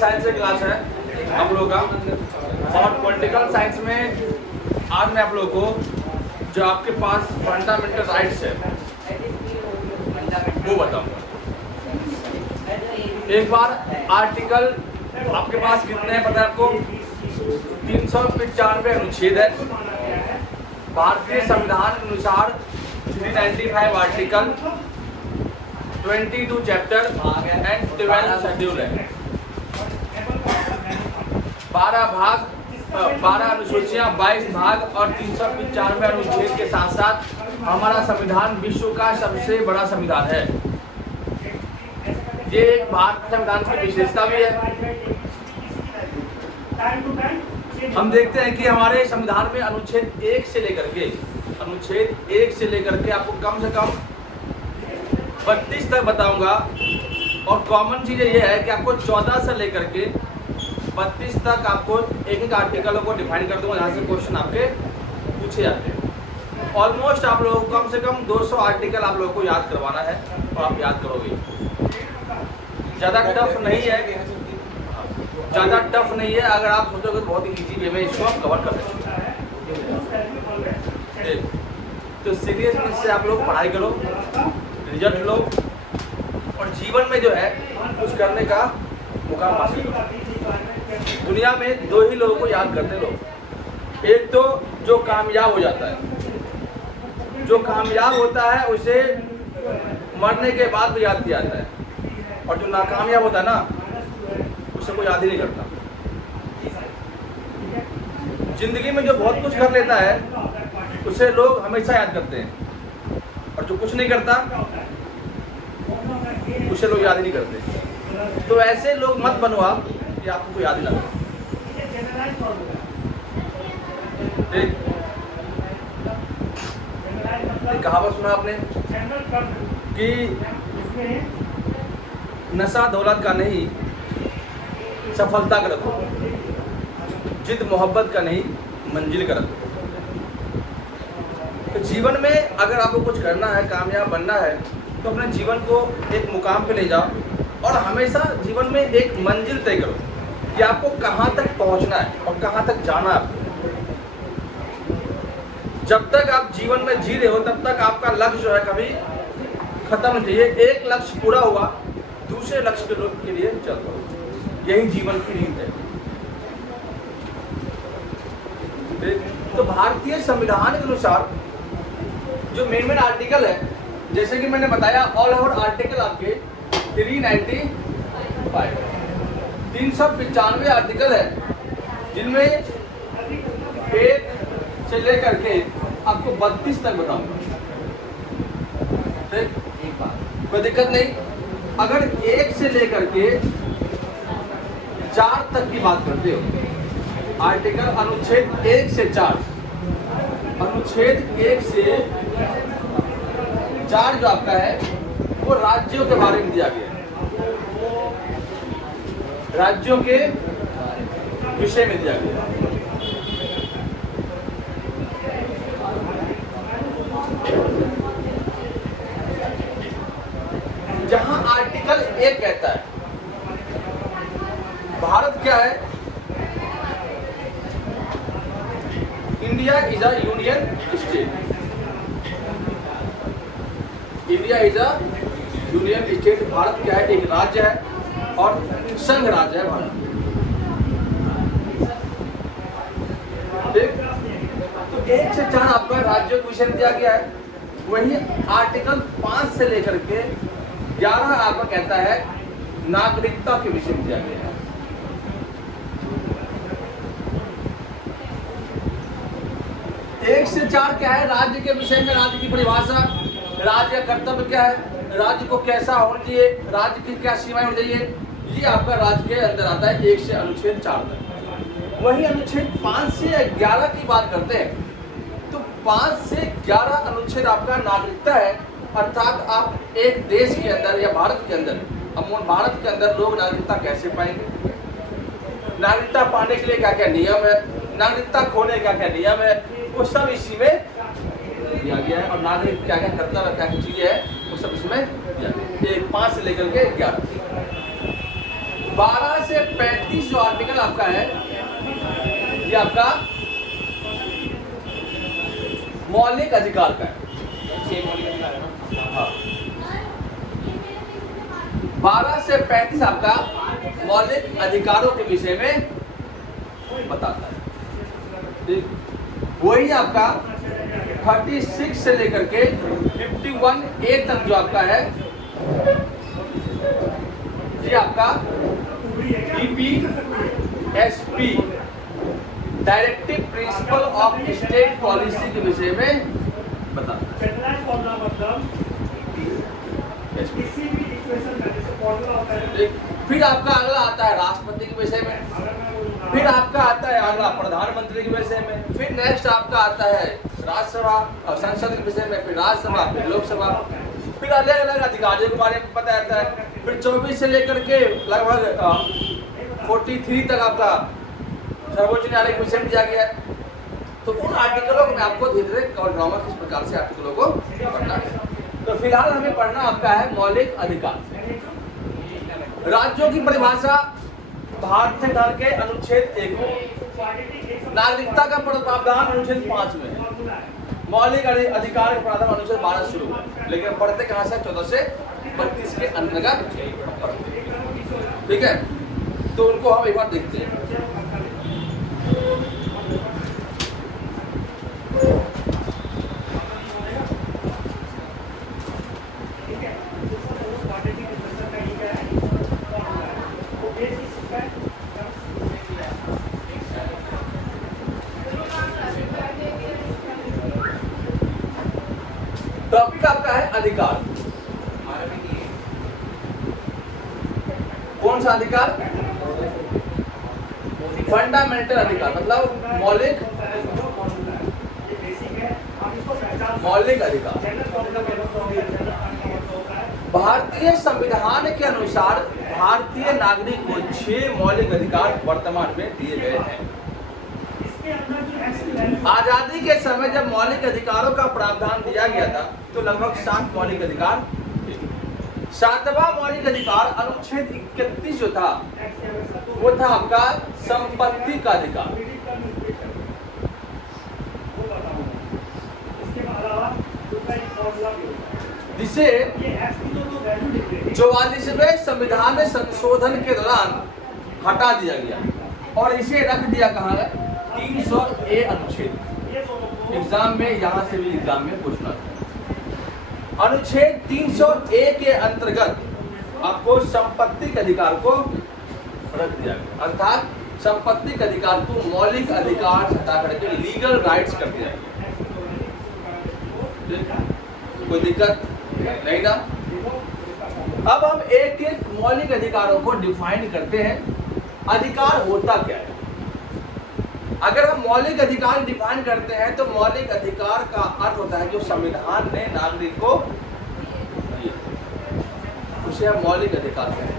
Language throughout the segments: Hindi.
साइंस का क्लास है आप लोगों का। और पॉलिटिकल साइंस में आज मैं आप लोगों को जो आपके पास फंडामेंटल राइट्स है वो बताऊंगा। एक बार आर्टिकल आपके पास कितने हैं पता है आपको? 395 अनुच्छेद है भारतीय संविधान के अनुसार। 395 आर्टिकल, 22 चैप्टर एंड 12 शेड्यूल है। 12 अनुसूचियां, 22 भाग और 395 अनुच्छेद के साथ साथ हमारा संविधान विश्व का सबसे बड़ा संविधान है। ये एक भारतीय संविधान की विशेषता भी है। हम देखते हैं कि हमारे संविधान में अनुच्छेद 1 से लेकर के आपको कम से कम 32 तक बताऊंगा। और कॉमन चीज़ ये है कि आपको 14 से लेकर के 32 तक आपको एक एक आर्टिकलों को डिफाइन कर दूंगा जहाँ से क्वेश्चन आपके पूछे जाते हैं। ऑलमोस्ट आप लोगों को कम से कम 200 आर्टिकल आप लोगों को याद करवाना है और आप याद करोगे। ज़्यादा टफ नहीं है, अगर आप सोचोगे बहुत ही ईजी वे में इसको आप कवर कर सकते हैं। तो सीरियसली इससे आप लोग पढ़ाई करो, रिजल्ट लो और जीवन में जो है कुछ करने का मुकाम हासिल करो। दुनिया में 2 ही लोगों को याद करते लोग। एक तो जो कामयाब हो जाता है, जो कामयाब होता है उसे मरने के बाद भी याद किया जाता है, और जो नाकामयाब होता है ना उसे कोई याद ही नहीं करता। जिंदगी में जो बहुत कुछ कर लेता है उसे लोग हमेशा याद करते हैं, और जो कुछ नहीं करता उसे लोग याद ही नहीं करते। तो ऐसे लोग मत बनो आप कि आपको कोई याद ही ना करे। एक कहावत सुना आपने कि नशा दौलत का नहीं, सफलता का रखो, जिद मोहब्बत का नहीं, मंजिल का रखो। तो जीवन में अगर आपको कुछ करना है, कामयाब बनना है, तो अपने जीवन को एक मुकाम पे ले जाओ और हमेशा जीवन में एक मंजिल तय करो कि आपको कहाँ तक पहुँचना है और कहाँ तक जाना है। जब तक आप जीवन में जी रहे हो तब तक आपका लक्ष्य जो है कभी खत्म नहीं चाहिए। एक लक्ष्य पूरा हुआ, दूसरे लक्ष्य के लिए चलते हो, यही जीवन की रीत है। तो भारतीय संविधान के अनुसार जो मेन आर्टिकल है, जैसे कि मैंने बताया, ऑल ओवर आर्टिकल आपके 395 आर्टिकल है, जिनमें 1 से लेकर के आपको 32 तक बताऊंगा। कोई दिक्कत नहीं। अगर 1 से लेकर के 4 तक की बात करते हो, आर्टिकल अनुच्छेद 1 से 4, अनुच्छेद 1 से 4 जो आपका है वो राज्यों के बारे में दिया गया है, राज्यों के विषय में दिया गया है। जहां आर्टिकल 1 कहता है भारत क्या है, India is a union state. India is a union state. Bharat क्या है, एक राज्य है और संघ राज्य है भारत। ठीक, तो 1 से 4 आपका राज्यों के विषय में दिया गया है। वही आर्टिकल 5 से लेकर के 11 आपका कहता है नागरिकता के विषय में दिया गया है। एक से 4 क्या है, राज्य के विषय में, राज्य की परिभाषा, राज्य का कर्तव्य क्या है, राज्य को कैसा होना चाहिए, राज्य की क्या सीमाएं होनी चाहिए, ये आपका राज्य के अंदर आता है 1 से अनुच्छेद 4 तक। वही अनुच्छेद 5 से 11 की बात करते हैं, तो 5 से 11 अनुच्छेद आपका नागरिकता है, अर्थात आप एक देश के अंदर या भारत के अंदर, अब भारत के अंदर लोग नागरिकता कैसे पाएंगे, नागरिकता पाने के लिए क्या क्या नियम है, नागरिकता खोने का क्या नियम है, वो सब इसी में दिया गया है। और नागरिक क्या क्या करता है, क्या क्या चीजें है, वो सब इसमें दिया गया है। 5 से लेकर के 11। 12 से 35 जो आर्टिकल आपका है ये आपका मौलिक अधिकार का है। 12 से 35 आपका मौलिक अधिकारों के विषय में बताता है। ठीक, वही आपका 36 से लेकर के 51A तक जो आपका है ये आपका DPSP directive principle of state policy के विषय में बताता है। फिर आपका अगला आता है राष्ट्रपति के विषय में, फिर आपका आता है अगला प्रधानमंत्री के विषय में, फिर नेक्स्ट आपका आता है राज्यसभा और संसद के विषय में, फिर राज्यसभा, फिर लोकसभा, फिर अलग अलग अधिकारियों के बारे में पता जाता है। फिर 24 से लेकर के लगभग 43 तक आपका सर्वोच्च न्यायालय के विषय में दिया गया है। तो उन आर्टिकलों को मैं आपको धीरे धीरे कवर कराऊंगा किस प्रकार से आर्टिकलों को पढ़ना है। तो फिलहाल हमें पढ़ना आपका है मौलिक अधिकार। राज्यों की परिभाषा भारतीय संविधान के अनुच्छेद 1 में, नागरिकता का प्रावधान अनुच्छेद 5 में है, मौलिक अधिकार का प्रावधान अनुच्छेद 12 शुरू, लेकिन पढ़ते कहां से 14 से 32 के अंतर्गत। ठीक है, तो उनको हम एक बार देखते हैं। टॉपिक आपका है अधिकार। कौन सा अधिकार? फंडामेंटल अधिकार, मतलब मौलिक अधिकार। भारतीय संविधान के अनुसार भारतीय नागरिक को 6 मौलिक अधिकार वर्तमान में दिए गए हैं। आजादी के समय जब मौलिक अधिकारों का प्रावधान दिया गया था तो लगभग 7 मौलिक अधिकार थे। 7वां मौलिक अधिकार अनुच्छेद 31 जो था वो था आपका संपत्ति का अधिकार। जिसे 44वें संविधान संशोधन के दौरान हटा दिया गया और इसे रख दिया कहाँ है 300A अनुच्छेद। एग्जाम में यहाँ से भी एग्जाम में पूछना था। अनुच्छेद 300A के अंतर्गत आपको संपत्ति के अधिकार को रख दिया गया, अर्थात संपत्ति के अधिकार को मौलिक अधिकार हटा करके लीगल राइट्स कर दिया गया। कोई दिक्कत नहीं ना। अब हम एक एक मौलिक अधिकारों को डिफाइन करते हैं। अधिकार होता क्या है? अगर हम मौलिक अधिकार डिफाइन करते हैं तो मौलिक अधिकार का अर्थ होता है जो संविधान ने नागरिक को दिया, उसे हम मौलिक अधिकार कहते हैं।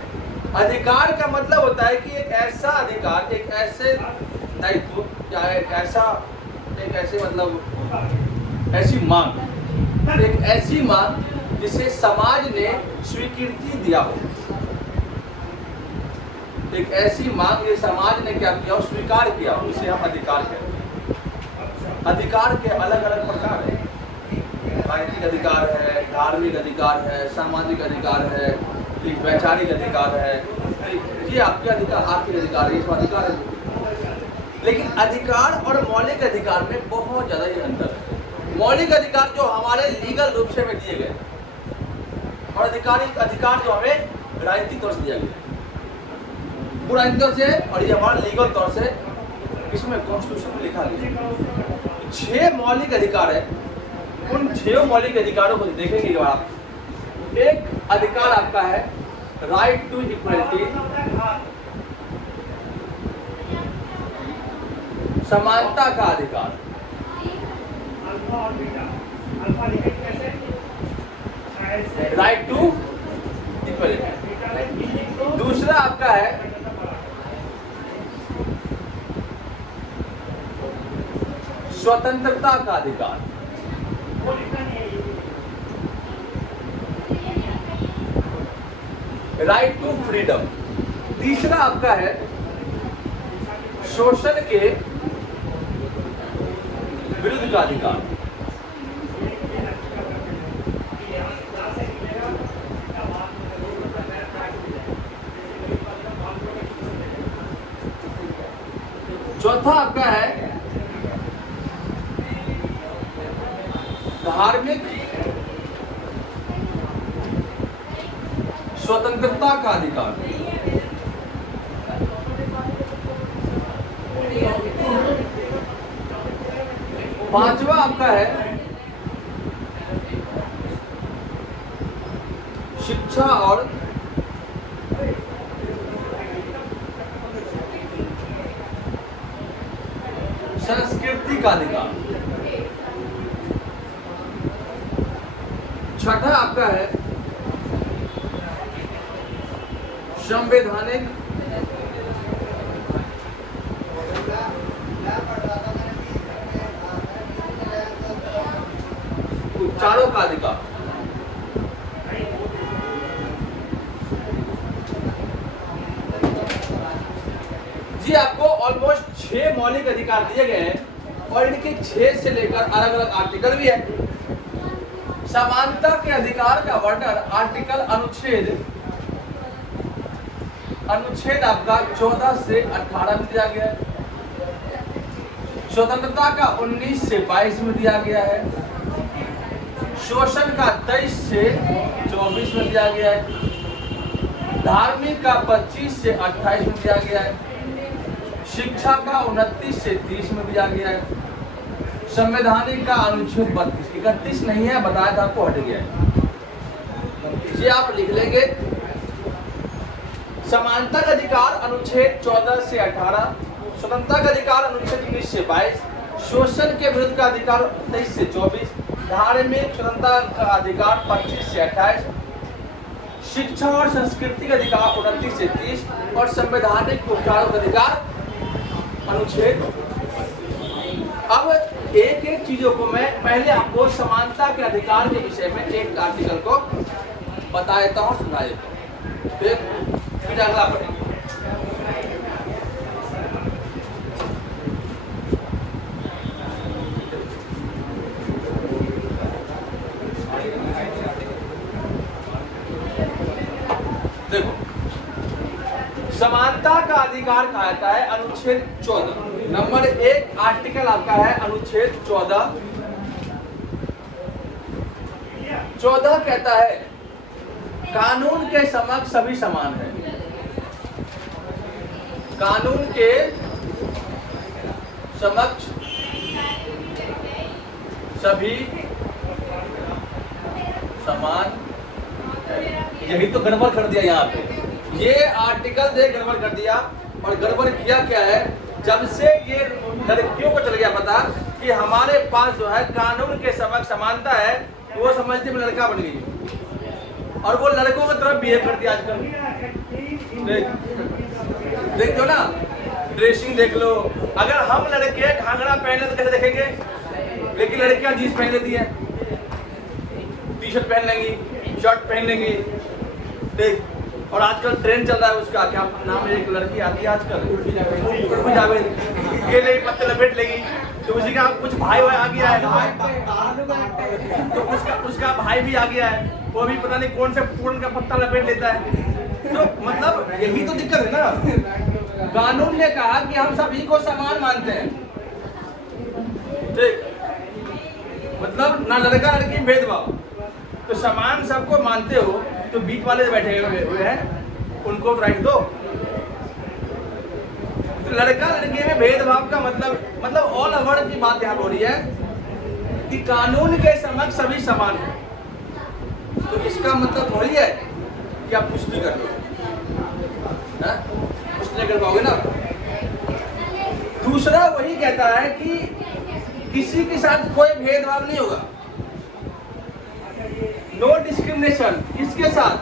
अधिकार का मतलब होता है कि एक ऐसा अधिकार, एक ऐसे दायित्व या एक ऐसे मतलब ऐसी मांग, एक ऐसी मांग जिसे समाज ने स्वीकृति दिया हो। एक ऐसी मांग ये समाज ने क्या किया, स्वीकार किया, उसे हम अधिकार कहते हैं। अधिकार के अलग अलग प्रकार हैं। राजनीतिक अधिकार है, धार्मिक अधिकार है, सामाजिक अधिकार है, वैचारिक अधिकार है, ये आपके अधिकार, आर्थिक अधिकार है, ये अधिकार है। लेकिन अधिकार और मौलिक अधिकार में बहुत ज्यादा ये अंतर है। मौलिक अधिकार जो हमारे लीगल रूप से हमें दिए गए और अधिकार जो हमें राजनीतिक तौर से दिया गया, राजनीतिक तौर से, और ये हमारा लीगल तौर से इसमें कॉन्स्टिट्यूशन में लिखा गया। 6 मौलिक अधिकार है। उन 6 मौलिक अधिकारों को देखेंगे आप। एक अधिकार आपका है राइट टू इक्वलिटी, समानता का अधिकार। Right to equality. दूसरा आपका है स्वतंत्रता का अधिकार। Right to freedom. तीसरा आपका है शोषण के विरुद्ध का अधिकार। चौथा आपका है धार्मिक स्वतंत्रता का अधिकार। पांचवा आपका है शिक्षा और संस्कृति का अधिकार। छठा आपका है संवैधानिक उपचारों का अधिकार। जी आपको ऑलमोस्ट 6 मौलिक अधिकार दिए गए हैं और इनके 6 से लेकर अलग अलग आर्टिकल भी है। समानता के अधिकार का वर्णन आर्टिकल अनुच्छेद आपका 14 से 18 में दिया गया है। स्वतंत्रता का 19 से 22 में दिया गया है। शोषण का 23 से 24 में दिया गया है। धार्मिक का 25 से 28 में दिया गया है। शिक्षा का 29 से 30 में दिया गया है। संवैधानिक का अनुच्छेद 31 नहीं है, बताया था आपको, हट गया है। ये आप लिख लेंगे। समानता का अधिकार अनुच्छेद 14 से 18, स्वतंत्रता का अधिकार अनुच्छेद 19 से 22, शोषण के विरुद्ध का अधिकार 23 से 24, धार्मिक स्वतंत्रता का अधिकार 25 से 28, शिक्षा और संस्कृति का अधिकार 29 से 30 और संवैधानिक उपचारों का अधिकार अनुच्छेद। अब एक एक चीजों को मैं पहले आपको समानता के अधिकार के विषय में एक आर्टिकल को बता देता हूँ, सुना देता हूँ, फिर अगला पढ़ेंगे। देखो, समानता का अधिकार कहा जाता है अनुच्छेद 14। नंबर 1 आर्टिकल आपका है अनुच्छेद 14। 14 कहता है कानून के समक्ष सभी समान है। कानून के समक्ष सभी समान। यही तो गड़बड़ कर दिया यहाँ पे, ये आर्टिकल दे गड़बड़ कर दिया। और गड़बड़ किया क्या है, जब से ये लड़कियों को चल गया पता कि हमारे पास जो है कानून के समक्ष समानता है, वो समझते में लड़का बन गई और वो लड़कों की तरफ बिहेव करती है आजकल। देख लो ना, ड्रेसिंग देख लो। अगर हम लड़के घाघरा पहने तो कैसे देखेंगे, लेकिन लड़कियां जीन्स पहन लेती है, टी शर्ट पहन लेंगी, शर्ट पहन लेंगी। देख, और आजकल ट्रेंड चल रहा है उसका, क्या नाम है, एक लड़की आती है आजकल ये ले पत्ते लपेट लेगी, तो उसी का कुछ भाई आ गया है, तो उसका भाई भी आ गया है, वो भी पता नहीं कौन से पूर्ण का पत्ता लपेट लेता है। तो मतलब यही तो दिक्कत है ना। कानून ने कहा कि हम सभी को समान मानते हैं, ठीक, मतलब ना लड़का लड़की भेदभाव, तो समान सबको मानते हो, तो बीच वाले बैठे हुए हैं उनको तो राइट दो। तो लड़का लड़के में भेदभाव का मतलब ऑल ओवर की बात यहाँ हो रही है कि कानून के समक्ष सभी समान है। तो इसका मतलब थोड़ी है कि आप कुछ भी कर लो, कुछ नहीं कर पाओगे ना। दूसरा वही कहता है कि किसी के साथ कोई भेदभाव नहीं होगा, नो डिस्क्रिमिनेशन। किसके साथ?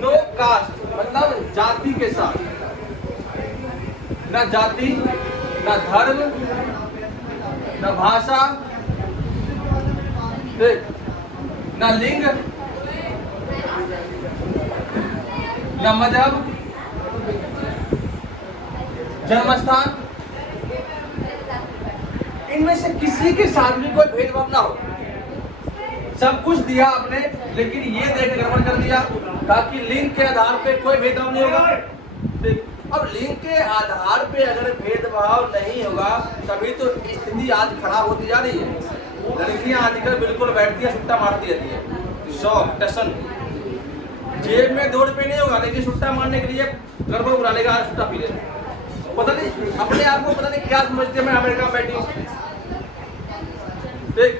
नो कास्ट, मतलब जाति के साथ, ना जाति, ना धर्म, ना भाषा, ना लिंग, ना मजहब, जन्म स्थान, इनमें से किसी के साथ भी कोई भेदभाव ना हो। सब कुछ दिया आपने, लेकिन ये देख गड़बड़ कर दिया, कहा कि लिंग के आधार पे कोई भेदभाव नहीं होगा। अब लिंग के आधार पे अगर भेदभाव नहीं होगा, तभी तो स्थिति आज खराब होती जा रही है। लड़कियां आजकल बिल्कुल बैठती है, सुट्टा मारती रहती है, शौक टसन, जेब में 2 रुपये नहीं होगा, लेकिन सुट्टा मारने के लिए घर को बुला लेगा, सुट्टा पी ले। पता नहीं अपने आप को, पता नहीं क्या समझते, मैं अमेरिका में बैठी हूँ। देख,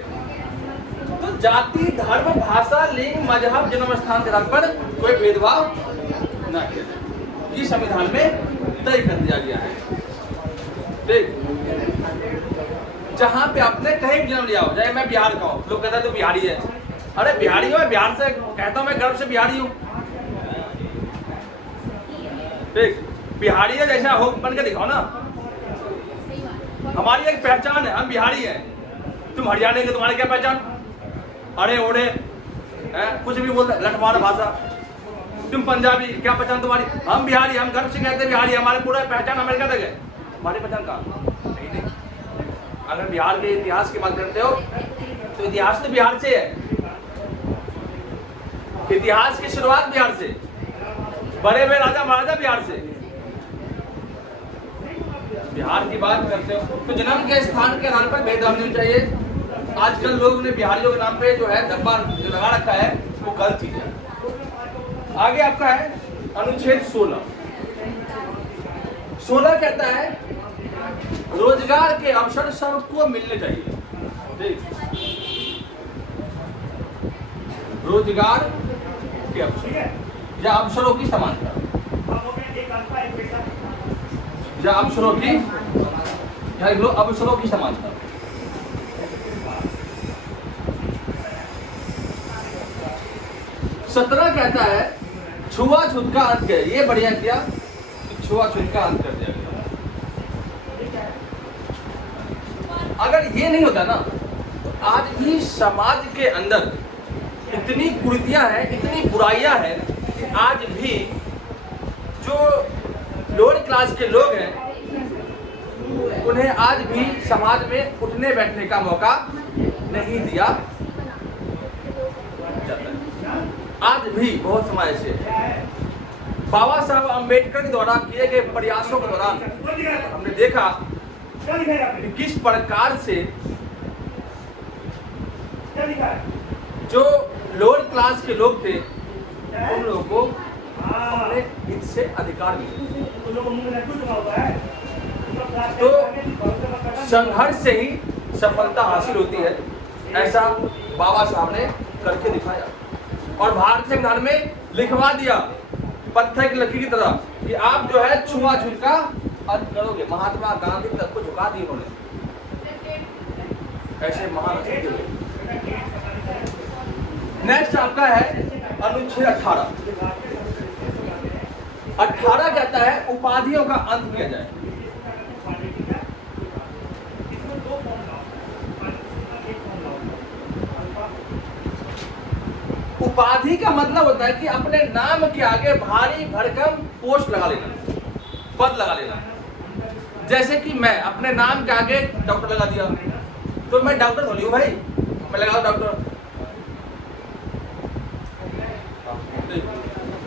तो जाति, धर्म, भाषा, लिंग, मजहब, जन्म स्थान के आधार पर कोई भेदभाव न किया जाए, ये संविधान में तय कर दिया गया है। देख, जहां पे आपने कहीं भी जन्म लिया हो, चाहे मैं बिहार का हूं, लोग कहते हैं तो बिहारी है। अरे बिहारी हो, बिहार से कहता हूं, मैं गर्व से बिहारी हूं। देख, बिहारी है जैसा हो बन के दिखाओ ना, हमारी एक पहचान है, हम बिहारी हैं। तुम हरियाणा के, तुम्हारी क्या पहचान? अरे ओढ़े कुछ भी बोलते, लठमार भाषा। तुम पंजाबी, क्या पहचान तुम्हारी? हम बिहारी, हम गर्व से कहते हैं बिहारी, हमारे पूरा पहचान अमेरिका तक है। हमारी पहचान कहाँ? नहीं। अगर बिहार के इतिहास की बात करते हो तो इतिहास तो बिहार से है, इतिहास की शुरुआत बिहार से, बड़े बड़े राजा महाराजा बिहार से। बिहार की बात करते हो तो जन्म के स्थान के आधार पर भेदभाव नहीं चाहिए। आजकल लोग ने बिहारियों के नाम पे जो है डब्बा जो लगा रखा है, वो गलत चीज है। आगे आपका है अनुच्छेद 16। 16 कहता है रोजगार के अवसर सबको मिलने चाहिए। रोजगार के अवसर या अवसरों की समानता, या अवसरों की, अवसरों की समानता। सत्रह कहता है छुआछूत का अंत है। ये बढ़िया किया, छुआछूत का अंत कर दिया गया। अगर ये नहीं होता ना, तो आज भी समाज के अंदर इतनी कुरीतियां हैं, इतनी बुराइयां हैं कि आज भी जो लोअर क्लास के लोग हैं, उन्हें आज भी समाज में उठने बैठने का मौका नहीं दिया जाता है। आज भी बहुत समय से बाबा साहब अम्बेडकर के द्वारा किए गए प्रयासों के दौरान हमने देखा कि किस प्रकार से जो लोअर क्लास के लोग थे, उन लोगों को अपने हित से अधिकार मिले। तो संघर्ष से ही सफलता हासिल होती है, ऐसा बाबा साहब ने करके दिखाया और भारतीय संविधान में लिखवा दिया पत्थर की लकीर की तरह कि आप जो है छुआछूत का अंत करोगे। महात्मा गांधी तक को झुका दी उन्होंने, ऐसे महान। नेक्स्ट आपका है अनुच्छेद 18। 18 कहता है उपाधियों का अंत किया जाए। उपाधि का मतलब होता है कि अपने नाम के आगे भारी भरकम पोस्ट लगा लेना, पद लगा लेना। जैसे कि मैं अपने नाम के आगे डॉक्टर लगा दिया, तो मैं डॉक्टर थोड़ी हूँ भाई, मैं लगा डॉक्टर।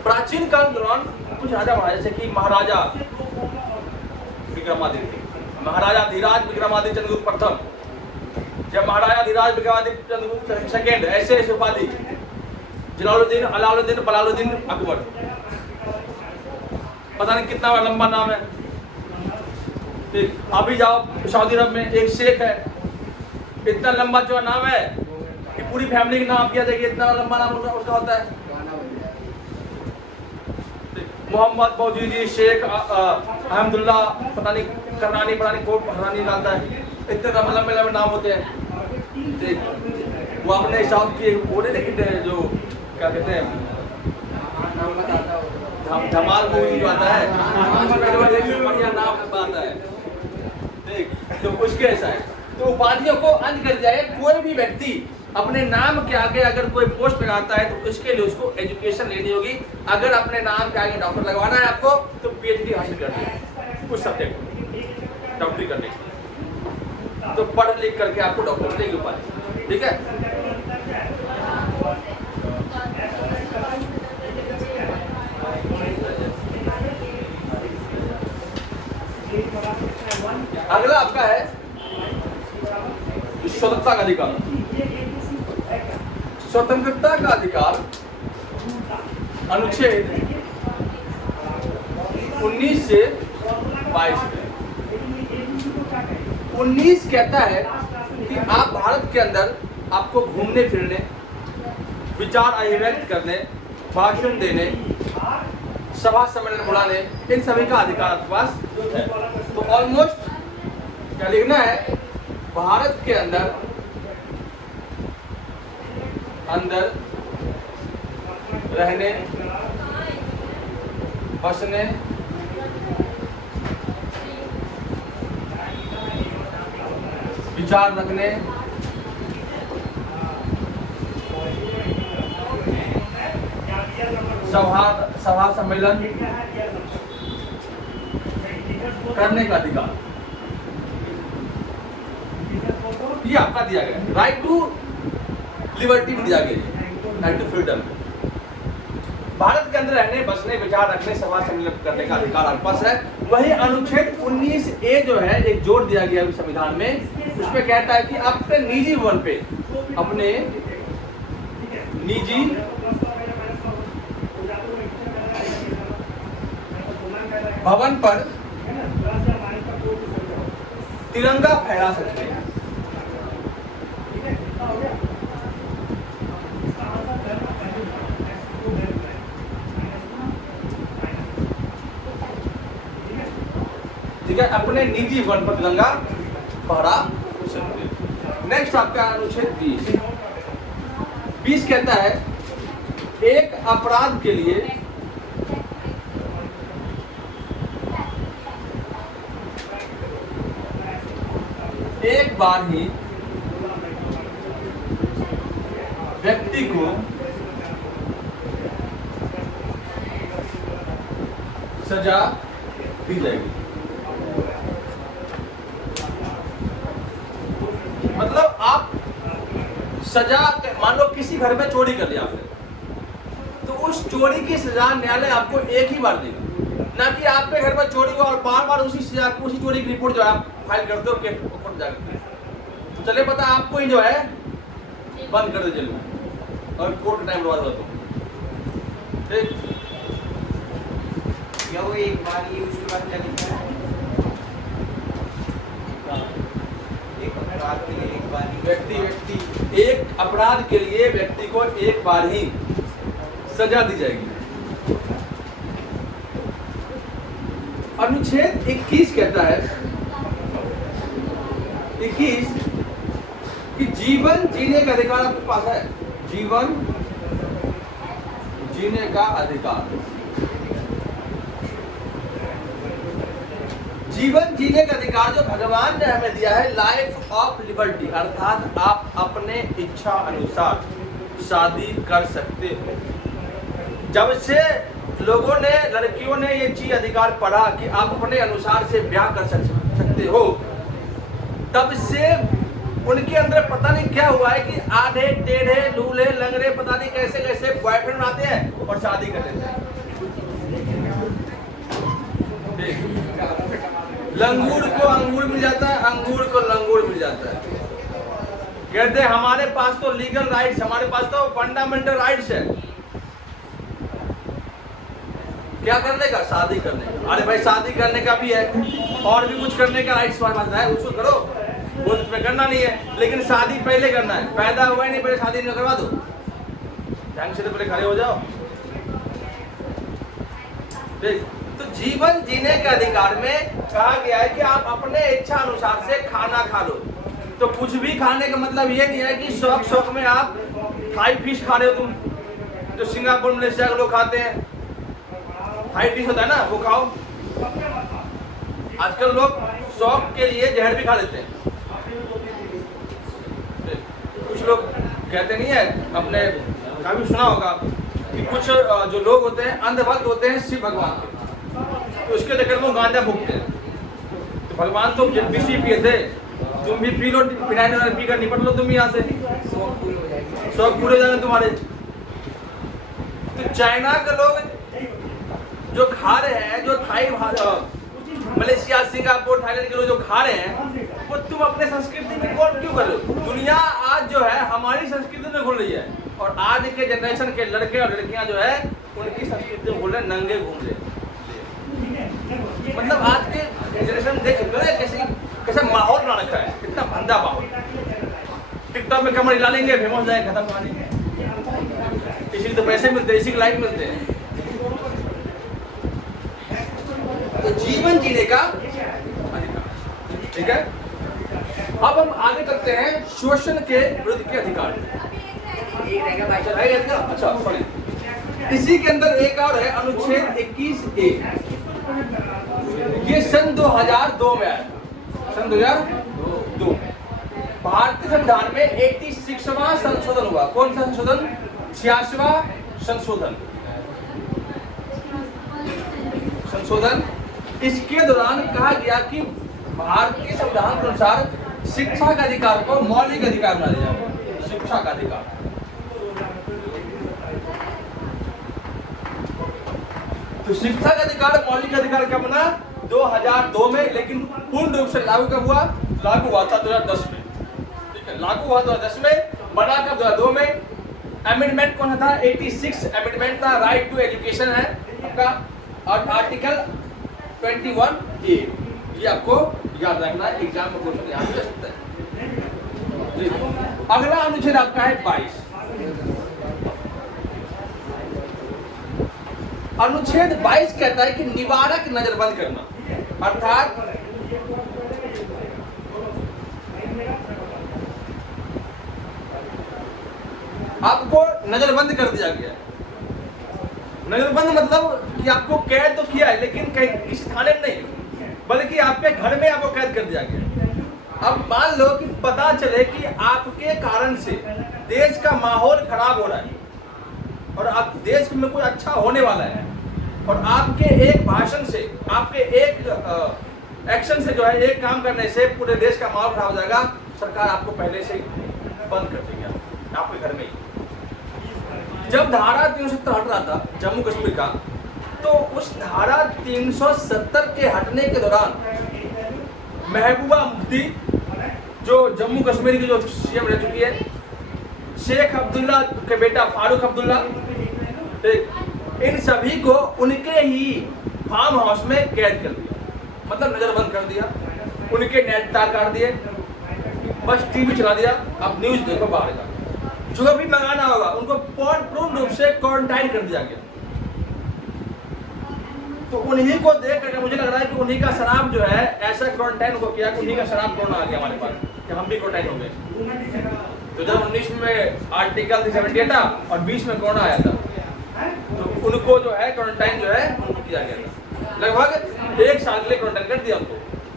प्राचीन काल के दौरान कुछ राजा महाराजा, जैसे कि महाराजा विक्रमादित्य, महाराजा धीराज विक्रमादित्य चंद्रगुप्त प्रथम, जब महाराजा धीराज विक्रमादित्य चंद्रगुप्त सेकेंड, ऐसे ऐसे उपाधि, जलालुद्दीन, अलाउद्दीन, बलालुद्दीन, अकबर, पता नहीं कितना लंबा नाम है। अभी जाओ सऊदी अरब में एक शेख है, इतना लंबा जो नाम है कि पूरी फैमिली के नाम किया जाएगा, इतना लंबा नाम उसका होता है। मोहम्मद मौजूदी शेख अहमदुल्ला, पता नहीं करनानी, पता नहीं कोट हरानी डालता है, इतने लंबे लंबे नाम होते हैं। वो अपने हिसाब की बोले, लेकिन जो क्या कहते हैं धमाल मूवी जो आता है, बढ़िया नाम आता है, देख तो उसके ऐसा है। तो उपाधियों को अंत कर जाए। कोई भी व्यक्ति अपने नाम के आगे अगर कोई पोस्ट लगाता है तो उसके लिए उसको एजुकेशन लेनी होगी। अगर अपने नाम के आगे डॉक्टर लगवाना है आपको, तो PhD हासिल करनी है। कुछ सब्जेक्ट डॉक्टरी करने की, तो पढ़ लिख करके आपको डॉक्टर नहीं हो पाए। ठीक है, अगला आपका है स्वतंत्रता का अधिकार। स्वतंत्रता का अधिकार अनुच्छेद 19 से 22 में 19 कहता है कि आप भारत के अंदर आपको घूमने फिरने, विचार अभिव्यक्त करने, भाषण देने, सभा सम्मेलन बुलाने, इन सभी का अधिकार आपके पास है। तो ऑलमोस्ट क्या लिखना है, भारत के अंदर रहने, बसने, विचार रखने, सभा सम्मेलन करने का अधिकार, ये आपका दिया गया है। राइट टू लिबर्टी दिया गया है, राइट टू फ्रीडम। भारत के अंदर रहने, बसने, विचार रखने, सभा सम्मेलन करने का अधिकार आपके पास है। वही अनुच्छेद 19A जो है, एक जोड़ दिया गया है संविधान में, उसमें कहता है कि आप अपने निजी भवन पे, अपने निजी भवन पर तिरंगा फहरा सकते हैं। ठीक है, अपने निजी भवन पर तिरंगा फहरा सकते हैं। नेक्स्ट आपका अनुच्छेद 20 कहता है एक अपराध के लिए एक बार ही व्यक्ति को सजा दी जाएगी। मतलब आप सजा, मान लो किसी घर में चोरी कर लिया आपने, तो उस चोरी की सजा न्यायालय आपको एक ही बार देगा, ना कि आपके घर में चोरी हुआ और बार बार उसी सजा, उसी चोरी की रिपोर्ट जो है आप फाइल करते हो कोर्ट जाकर, तो चले पता आपको ही जो है बंद कर दे जेल में और कोर्ट टाइम बर्बाद हो तो ठीक। या वो एक बार ही उसके बाद क्या लिखा है, एक अपराध के लिए एक बार व्यक्ति एक अपराध के लिए व्यक्ति को एक बार ही सजा दी जाएगी। अनुच्छेद 21 कहता है 21 कि जीवन जीने का अधिकार आपके पास है। जीवन जीने का अधिकार, जीवन जीने का अधिकार जो भगवान ने हमें दिया है, लाइफ ऑफ लिबर्टी, अर्थात आप अपने इच्छा अनुसार शादी कर सकते हो। जब से लोगों ने, लड़कियों ने ये चीज अधिकार पढ़ा कि आप अपने अनुसार से ब्याह कर सकते हो, तब से उनके अंदर पता नहीं क्या हुआ है कि आधे टेढ़े लूले लंगड़े पता नहीं कैसे कैसे बॉयफ्रेंड आते हैं और शादी कर लेते हैं। लंगूर को अंगूर मिल जाता है, अंगूर को लंगूर मिल जाता है। कहते हैं हमारे पास तो लीगल राइट्स, हमारे पास तो फंडामेंटल राइट्स है। क्या करने का? शादी करने का। अरे भाई शादी करने का भी है और भी कुछ करने का राइट्स हमारे पास है, उसको करो, वो तुम्हें करना नहीं है, लेकिन शादी पहले करना है। पैदा हुआ ही नहीं, पहले शादी नहीं करवा दो, ढंग से तो पहले खड़े हो जाओ। देख, तो जीवन जीने के अधिकार में कहा गया है कि आप अपने इच्छा अनुसार से खाना खा लो। तो कुछ भी खाने का मतलब ये नहीं है कि शौक शौक में आप फ्राई फिश खा रहे हो। तुम जो सिंगापुर मलेशिया के लोग खाते हैं, हाई डिश होता है ना, वो खाओ। आजकल लोग शौक के लिए जहर भी खा लेते हैं। कुछ लोग कहते नहीं है, अपने कभी सुना होगा कि कुछ जो लोग होते हैं अंधभक्त होते हैं शिव भगवान के, तो उसके चक्कर में गांजा फूकते हैं। भगवान तो विष भी पिए थे, तुम भी पी लो, फिनाइल पी कर निपट लो तुम यहाँ से, शौक पूरे हो जाएगी। शौक पूरे जाने तुम्हारे। तो चाइना के लोग जो खा रहे हैं, जो मलेशिया, सिंगापुर, थाईलैंड के लोग जो खा रहे हैं, वो तुम अपने संस्कृति में कौन क्यों कर रहे हो? दुनिया आज जो है हमारी संस्कृति में घुल रही है, और आज के जनरेशन के लड़के और लड़कियां जो है उनकी संस्कृति में घुल रहे, नंगे घूम रहे। मतलब आज के जनरेशन देख सकते हो कैसे माहौल बना रखा है, कितना गंदा माहौल। टिकटॉक में कमर हिला लेंगे, फेमस हो जाएगा, खत्म कहानी। इसी तो पैसे मिलते हैं, इसी के लाइक मिलते हैं। तो जीवन जीने का अधिकार, ठीक है। अब हम आगे करते हैं शोषण के विरुद्ध के अधिकार। अच्छा सॉरी, इसी के अंदर एक और है अनुच्छेद 21A। ये सन 2002 में आया, सन 2002 भारतीय संविधान में 86वां संशोधन हुआ। कौन सा संशोधन? 86वां संशोधन। इसके दौरान कहा गया कि भारतीय संविधान के अनुसार शिक्षा का अधिकार को मौलिक अधिकार बना दिया जाए। शिक्षा का अधिकार, तो शिक्षा का अधिकार मौलिक अधिकार क्या बना 2002 में, लेकिन पूर्ण रूप से लागू कब हुआ? लागू हुआ था 2010 में, ठीक है। लागू हुआ 2010 में, बना कब? 2002 में। अमेंडमेंट कौन था? 86 अमेंडमेंट था। राइट टू एजुकेशन है आपका, और आर्टिकल 21A, ये आपको याद रखना है, एग्जाम में क्वेश्चन यहाँ पे सकता है। अगला अनुच्छेद आपका है 22। अनुच्छेद 22 कहता है कि निवारक नजरबंद करना, अर्थात आपको नजरबंद कर दिया गया है। नजरबंद मतलब कि आपको कैद तो किया है, लेकिन किसी थाने में नहीं, बल्कि आपके घर में आपको कैद कर दिया गया। अब मान लो कि पता चले कि आपके कारण से देश का माहौल खराब हो रहा है, और आप देश में कुछ अच्छा होने वाला है, और आपके एक भाषण से, आपके एक एक्शन से जो है, एक काम करने से पूरे देश का माहौल खराब हो जाएगा, सरकार आपको पहले से बंद कर देगी आपके घर में ही। जब धारा 370 हट रहा था जम्मू कश्मीर का, तो उस धारा 370 के हटने के दौरान महबूबा मुफ्ती, जो जम्मू कश्मीर की जो सीएम रह चुकी है, शेख अब्दुल्ला के बेटा फारूक अब्दुल्ला, इन सभी को उनके ही फार्म हाउस में कैद कर दिया, मतलब नजरबंद कर दिया, उनके नेट तार काट दिए, बस टीवी चला दिया, अब न्यूज देखो बाहर का, जो भी मंगाना होगा उनको पूर्ण रूप से क्वारंटाइन कर दिया गया। तो उन्हीं को देख करके मुझे लग रहा है कि उन्हीं का शराब जो है, ऐसा क्वारंटाइन को किया कि उन्हीं का शराब कोरोना आ गया हमारे पास, कि हम भी क्वारंटाइन हो गए। 2019 में आर्टिकल 370 था और 20 में कोरोना आया था, तो उनको जो है क्वारंटाइन जो है उनको किया गया था। लगभग 1 साल के लिए क्वारंटाइन कर दिया उनको,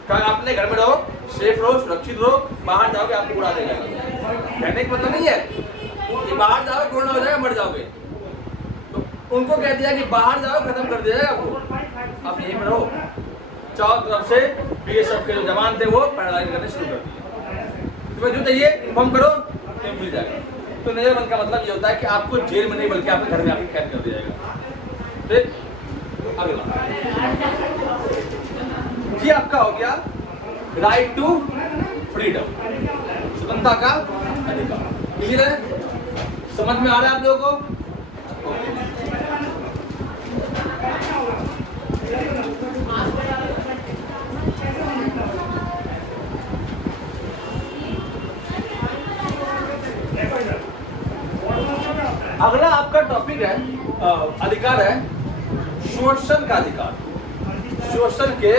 कहा अपने घर में रहो, सेफ रहो, सुरक्षित रहो, बाहर जाओगे आपको उड़ा देगा। कहने का मतलब नहीं है कि बाहर जाओगे कोरोना हो जाएगा, मर जाओगे, तो उनको कह दिया कि बाहर जाओ, खत्म कर दिया जाएगा आपको, आप यहीं पर रहो। चारों तरफ से बीएसएफ के जो जवान थे वो पैरालाइज करने शुरू कर दिए, तुम्हें जो चाहिए इन्फॉर्म करो, तो मिल जाएगा। तो नजरबंद का मतलब ये होता है कि आपको जेल में नहीं, बल्कि आपके घर में आपको कैद कर दिया जाएगा। फिर अगला ये आपका हो गया राइट टू फ्रीडम, स्वतंत्रता का अधिकार। क्लियर है? समझ में आ रहा है आप लोगों को? अगला आपका टॉपिक है, अधिकार है शोषण का अधिकार। शोषण के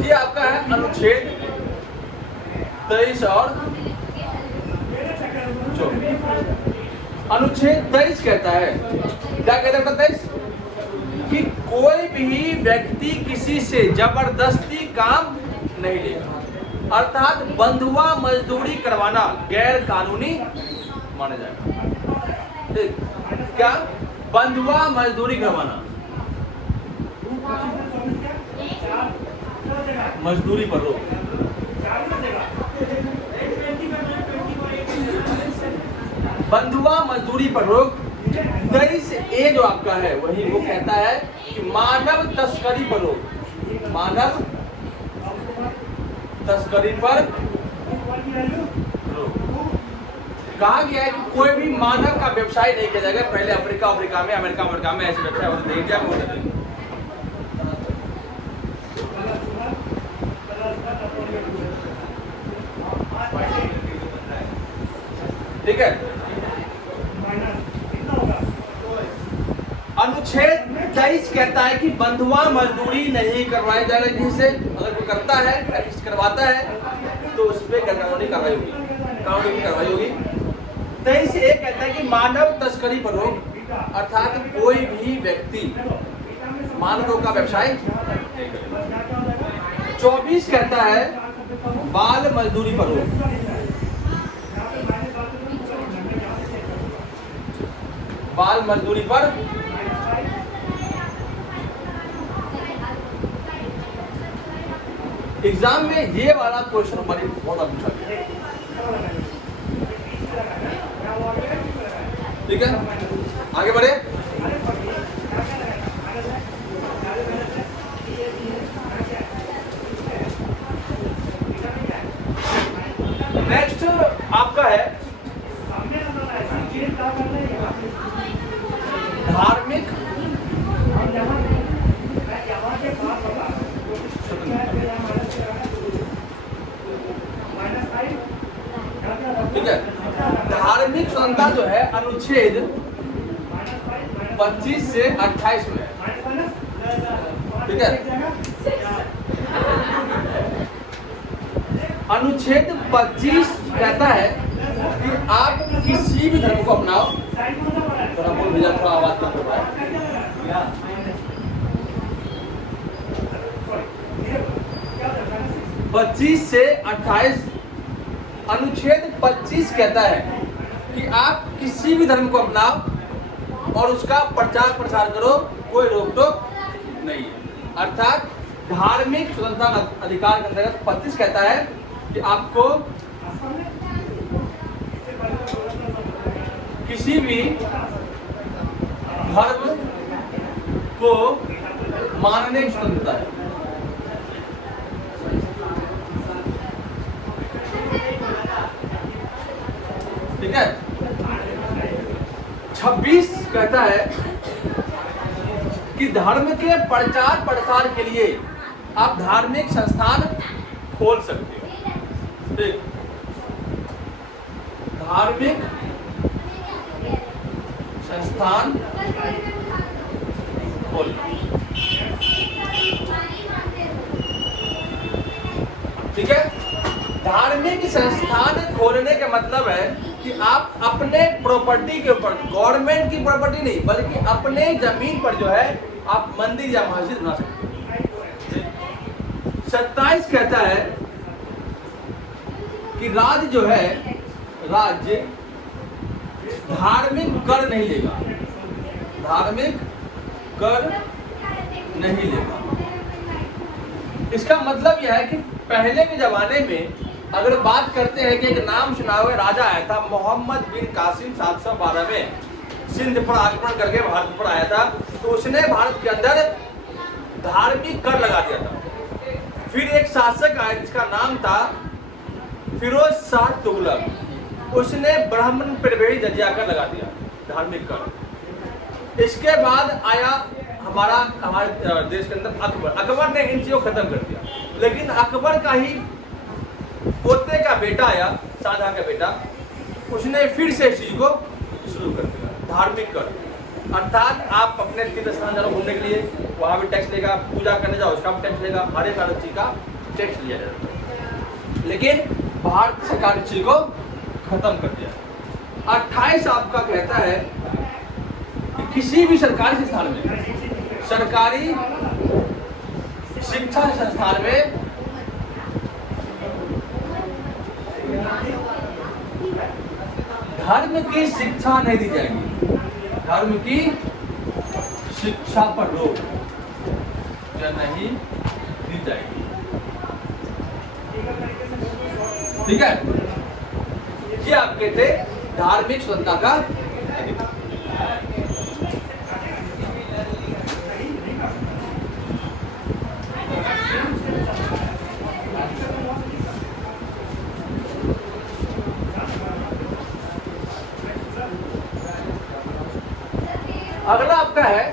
ये आपका है अनुच्छेद 23 और 24। अनुच्छेद 23 कहता है, क्या कहता है 23? कि कोई भी व्यक्ति किसी से जबरदस्ती काम नहीं लेगा। अर्थात बंधुआ मजदूरी करवाना गैर कानूनी माना जाएगा। ठीक, क्या? बंधुआ मजदूरी करवाना, मजदूरी पर रोक। बंधुआ मजदूरी पर रोक। 23A जो आपका है वही वो कहता है कि मानव तस्करी पर रोक, मानव तस्करी पर रोक। कहा गया है कि कोई भी मानव का व्यवसाय नहीं किया जाएगा। पहले अफ्रीका में, अमेरिका में ऐसे व्यवसाय होते थे, इंडिया में होते थे। ठीक है। अनुच्छेद 23 कहता है कि बंधुआ मजदूरी नहीं करवाई जाएगी, जिससे अगर कोई करता है या किसी करवाता है तो उस पर कानूनी कार्रवाई होगी, कानूनी कार्रवाई होगी। 23A कहता है कि मानव तस्करी पर रोक, अर्थात कोई भी व्यक्ति मानव का व्यवसाय। 24 कहता है बाल मजदूरी पर रोक, बाल मजदूरी पर। एग्जाम में ये वाला क्वेश्चन हमारी बहुत पूछा गया। ठीक है, आगे बढ़े। नेक्स्ट आपका है धार्मिक ठीक है। धार्मिक स्वतंत्रता जो है अनुच्छेद 25 से 28 में, ठीक है। अनुच्छेद 25 कहता है कि आप किसी भी धर्म को अपनाओ। थोड़ा बोल भैया, थोड़ा आवाज कम कर पाए। 25 से 28 अनुच्छेद 25 कहता है कि आप किसी भी धर्म को अपनाओ और उसका प्रचार प्रसार करो, कोई रोक टोक नहीं है। अर्थात धार्मिक स्वतंत्रता अधिकार के अंतर्गत 25 कहता है कि आपको किसी भी धर्म को मानने की स्वतंत्रता है। ठीक है। 26 कहता है कि धर्म के प्रचार प्रसार के लिए आप धार्मिक संस्थान खोल सकते हो। ठीक, धार्मिक संस्थान खोल। ठीक है। धार्मिक संस्थान खोलने का मतलब है कि आप अपने प्रॉपर्टी के ऊपर, गवर्नमेंट की प्रॉपर्टी नहीं बल्कि अपने जमीन पर जो है आप मंदिर या मस्जिद बना सकते हैं। 27 कहता है कि राज्य जो है, राज्य धार्मिक कर नहीं लेगा, धार्मिक कर नहीं लेगा। इसका मतलब यह है कि पहले के जमाने में अगर बात करते हैं कि एक नाम सुना हुआ राजा आया था, मोहम्मद बिन कासिम 712 में सिंध पर आक्रमण करके भारत पर आया था, तो उसने भारत के अंदर धार्मिक कर लगा दिया था। फिर एक शासक आया जिसका नाम था फिरोज शाह तुगलक, उसने ब्राह्मण पर भी जजिया कर लगा दिया, धार्मिक कर। इसके बाद आया हमारे देश के अंदर अकबर ने इन चीजों को खत्म कर दिया। लेकिन अकबर का ही पोते का बेटा आया, शाहजहां का बेटा, उसने फिर से इस चीज को शुरू कर दिया, धार्मिक कर। अर्थात आप अपने तीर्थ स्थान जाओ घूमने के लिए, वहां भी टैक्स लेगा, पूजा करने जाओ उसका भी टैक्स लेगा, हर एक चीज का टैक्स लिया जाएगा। लेकिन भारत सरकार इस चीज को खत्म कर दिया। 28 आपका कहता है कि किसी भी सरकारी संस्थान में, सरकारी शिक्षा संस्थान में धर्म की शिक्षा नहीं दी जाएगी, धर्म की शिक्षा पर रोक या नहीं दी जाएगी। ठीक है, ये आपके थे धार्मिक स्वतंत्रता का अधिकार। अगला आपका है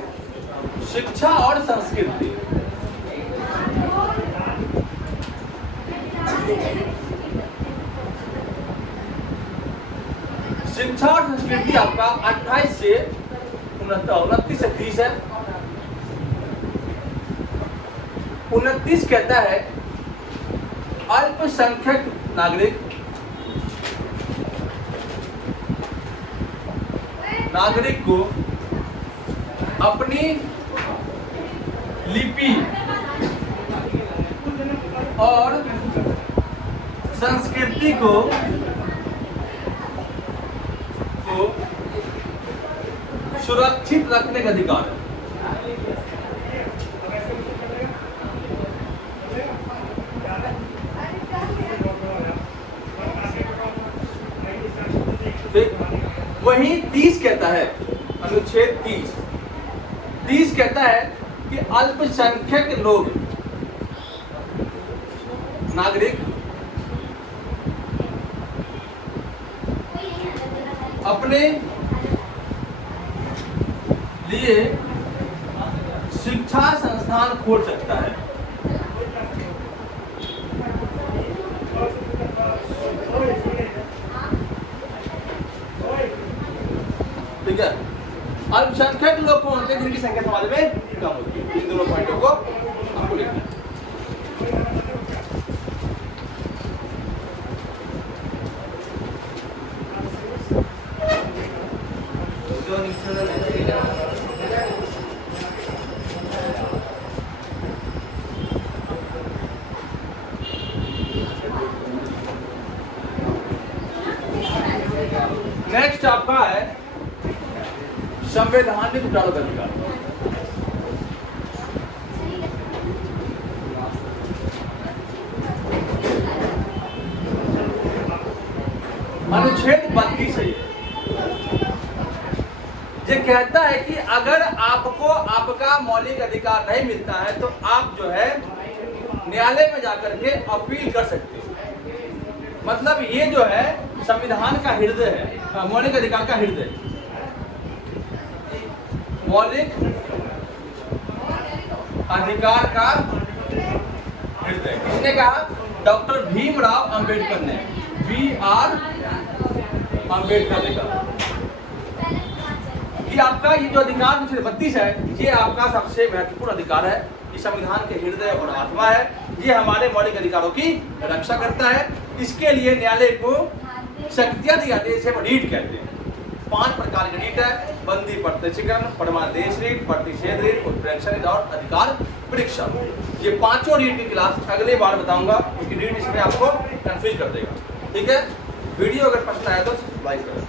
शिक्षा और संस्कृति। शिक्षा और संस्कृति आपका 28 से 29 से 30 है। 29 कहता है अल्पसंख्यक नागरिक को अपनी लिपि और संस्कृति को सुरक्षित रखने का अधिकार है। वही 30 कहता है, अनुच्छेद 30 कहता है कि अल्पसंख्यक लोग नागरिक अपने लिए शिक्षा संस्थान खोल सकता है। ठीक है, अल्पसंख्यक लोग कौन होते हैं जिनकी संख्या समाज में कम होती है। इन दोनों पॉइंटों को आपको लिखना है। नेक्स्ट आपका है संवैधानिक प्रावधान अधिकार। अनुच्छेद 32 है। ये कहता है कि अगर आपको आपका मौलिक अधिकार नहीं मिलता है तो आप जो है न्यायालय में जाकर के अपील कर सकते हो। मतलब ये जो है संविधान का हृदय है, मौलिक अधिकार का हृदय, मौलिक अधिकार का हृदय। किसने कहा? डॉक्टर भीमराव अंबेडकर ने, BR अंबेडकर ने कहा कि आपका ये जो अधिकार 32 है, ये आपका सबसे महत्वपूर्ण अधिकार है। ये संविधान के हृदय और आत्मा है। ये हमारे मौलिक अधिकारों की रक्षा करता है। इसके लिए न्यायालय को शक्तियां दी जाती है, इसे रीट कहते हैं। 5 प्रकार की रीट है: बंदी प्रत्यक्षीकरण, परमादेश रीट, प्रतिषेध रीट, उत्प्रेक्षण रीट और अधिकार परीक्षा। ये पांचों रीट की क्लास अगली बार बताऊंगा, क्योंकि रीट इसमें आपको कंफ्यूज कर देगा। ठीक है, वीडियो अगर पसंद आया तो लाइक करें।